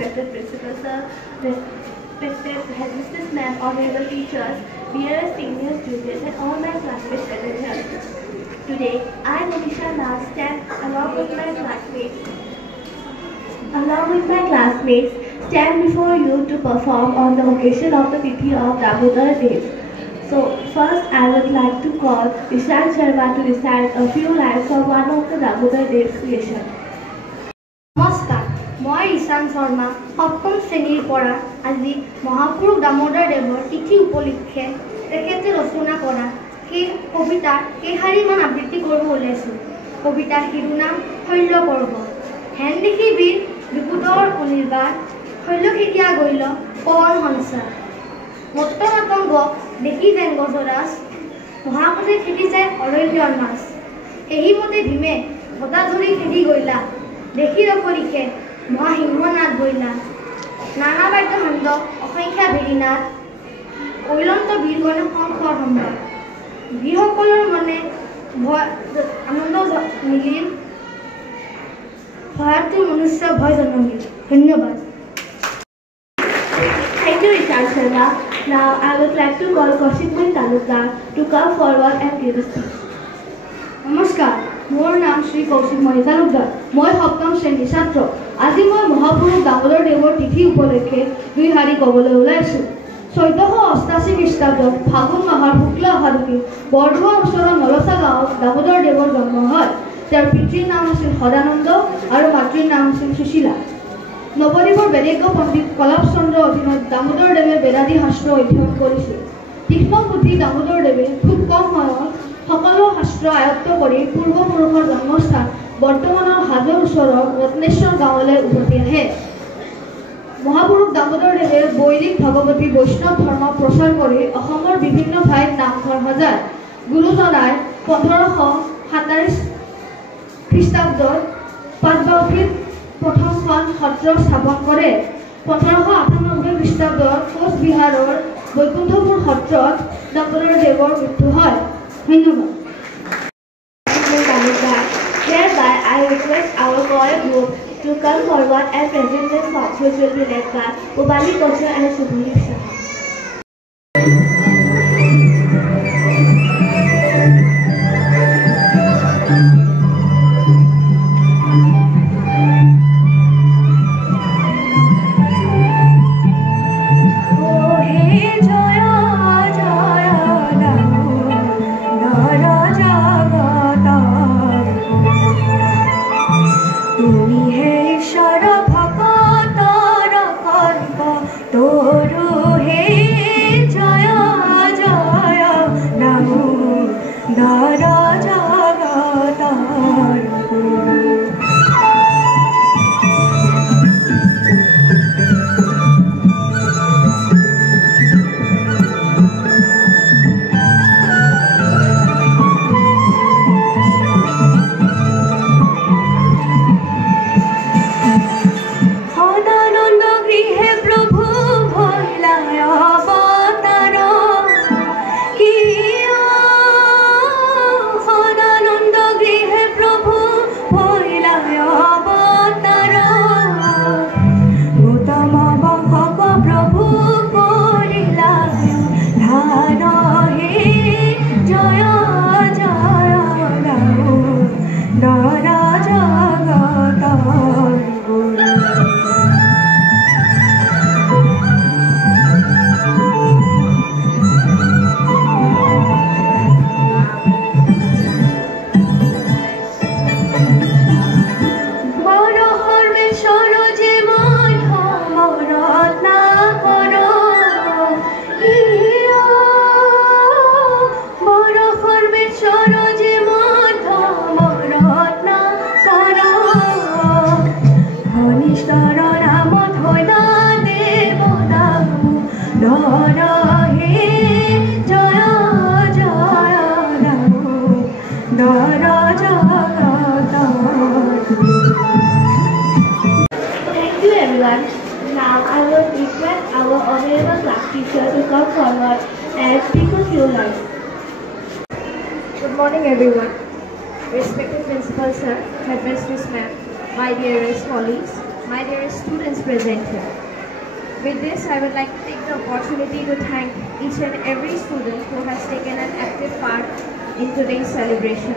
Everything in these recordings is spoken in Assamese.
respected principal sir, respected headmistress ma'am, honorable teachers, dear senior students, and all my classmates present here. Today, I, Monisha Nas, stand stand before you to perform on the occasion of the Tithi of Damodar Days. So, first I would like to call Ishan Sharma to recite a few lines from one of the Damodar Days creation. নমস্কাৰ, মই ঈশান শৰ্মা সপ্তম শ্ৰেণীৰ পৰা আজি মহাপুৰুষ দামোদৰ দেৱৰ তিথি উপলক্ষে তেখেতে ৰচনা কৰা সেই কবিতাৰ কেইশাৰীমান আবৃত্তি কৰিব ওলাইছোঁ। কবিতাৰ শিৰোনাম শৈল্য পৰ্ব। হেন দেখি বীৰ বিপুতৰ অনিৰ্বাণ, শৈল্য খেতিয়া গৈল পৱন সঞ্চাৰ। মত্ত মাতংগ দেখি যেন গজৰাজ, মহাপুৰুষে খেতি যায় অৰণ্যৰ মাছ। সেইমতে ভীমে বঁটা ধৰি খেদি গৈলা, দেখি ৰখৰিষে মহাসিংহনাথ বৈলা। নানা বাদ্য খণ্ড অসংখ্যা ভেৰীনাথ, ঐলন্ত বীৰগণে সংসৰ সম্ভাৰ। বীৰসকলৰ মনে আনন্দ মিলিল, ভয়াতুৰ মনুষ্য ভয় জন্মিল। ধন্যবাদ। Thank you, Ishan Sharma. Now I would like to call Kaushik Bhai Talukdar to come forward and give a speech. নমস্কাৰ, মোৰ নাম শ্ৰী কৌশিক মণি তালুকদাৰ। মই সপ্তম শ্ৰেণীৰ ছাত্ৰ। আজি মই মহাপুৰুষ দামোদৰ দেৱৰ তিথি উপলক্ষে দুই শাৰী ক'বলৈ ওলাইছোঁ। 1488 খ্ৰীষ্টাব্দত ফাগুন মাহৰ শুক্ল অহাদুকি বৰদোৱা ওচৰৰ নলচা গাঁৱত দামোদৰ দেৱৰ জন্ম হয়। তেওঁৰ পিতৃৰ নাম আছিল সদানন্দ আৰু মাতৃৰ নাম আছিল সুশীলা। নৱদ্বীপৰ বেদেজ্ঞ পণ্ডিত কলাপ চন্দ্ৰৰ অধীনত দামোদৰ দেৱে বেদাদি শাস্ত্ৰ অধ্যয়ন কৰিছিল। তীক্ষ্ণ বুদ্ধি দামোদৰ দেৱে খুব কম সময়ত সকলো শাস্ত্ৰ আয়ত্ত কৰি পূৰ্বপুৰুষৰ জন্মস্থান বৰ্তমানৰ হাজোৰ ওচৰৰ ৰত্নেশ্বৰ গাঁৱলৈ উভতি আহে। মহাপুৰুষ দামোদৰ দেৱে বৈদিক ভগৱতী বৈষ্ণৱ ধৰ্ম প্ৰচাৰ কৰি অসমৰ বিভিন্ন ঠাইত নামঘৰ সজায়। গুৰুজনাই 1527 খ্ৰীষ্টাব্দত পাটবাউসীত প্ৰথমখন সত্ৰ স্থাপন কৰে। 1598 খ্ৰীষ্টাব্দত কোচবিহাৰৰ বৈকুণ্ঠপুৰ সত্ৰত দামোদৰ দেৱৰ মৃত্যু হয়। ধন্যবাদ। Hereby, I request our choir group to come forward and present their songs, which will be led by Ubali Kaushal and Shubhdeep Shah. Now I would request our honorable class teacher to come forward and speak a few lines. Good morning, everyone. Respected Principal Sir, Headmistress Ma'am, my dearest colleagues, my dear students present here. With this, I would like to take the opportunity to thank each and every student who has taken an active part in today's celebration.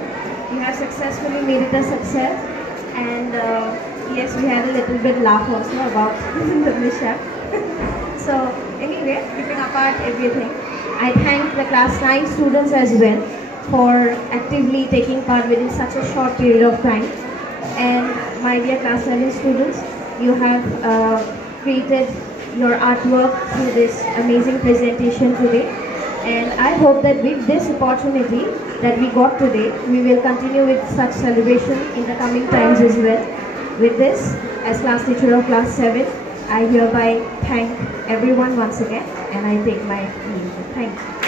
You have successfully made it a success, and yes, we had a little bit laugh also about the mishap. So anyway, keeping apart everything, I thank the class 9 students as well for actively taking part within such a short period of time. And my dear class 7 students, you have created your artwork through this amazing presentation today. And I hope that with this opportunity that we got today, we will continue with such celebration in the coming times as well. With this, as class teacher of class 7, I hereby thank everyone once again, and I take my leave. Thank you.